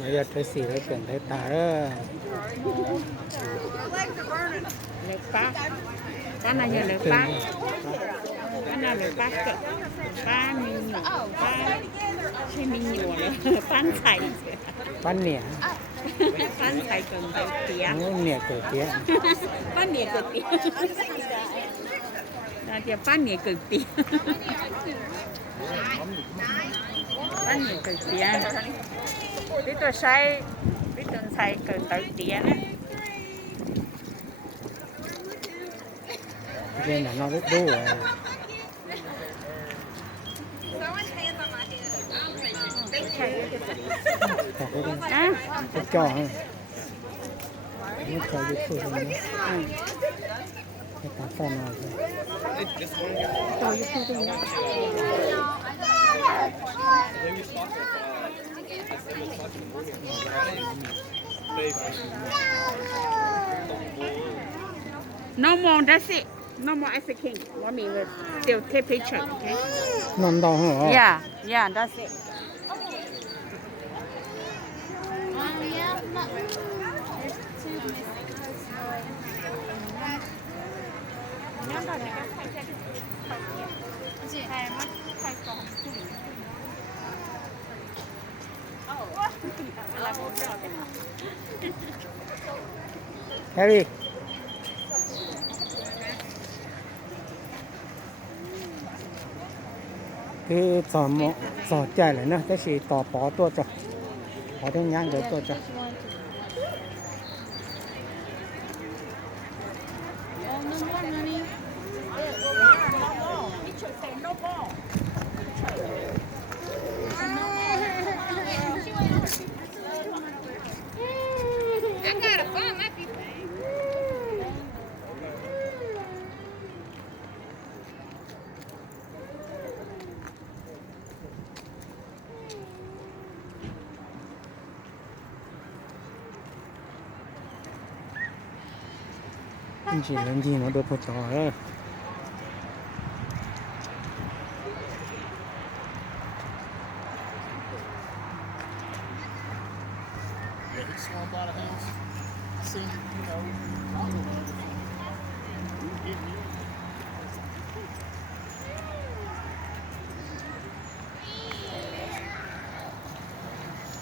Bây giờ Tracy lấy tiền lấy tà đó. Nước bát. Bát này là nước bát. Bát này nước bát cực. Bát mình nhỏ. Bát chứ mình nhỏ rồi. Bát chảy. Bát nẻ. Bát chảy cần đầu tía. Nẻ cởi tía. Bát nẻ cực tía. Đó thì bát nẻ cực tía. Bát nẻ cực tía. Biết tôi xay cần đầu tía đó. Nên là nó rất đu rồi. Cái trò này. Nó cho cái phụ này. Cái cá phèn nào rồi. Cho cái phụ này. No more, that's it. No more ice cream. Mommy will still take picture, okay? Non đau hả? Yeah, that's it. Harry. Cái giò chạy lại nữa, cái gì tỏ bỏ tua cho, bỏ theo nhang để tua cho. Chỉ làm gì nó được một trò ấy. Swamp out of house. See, you know,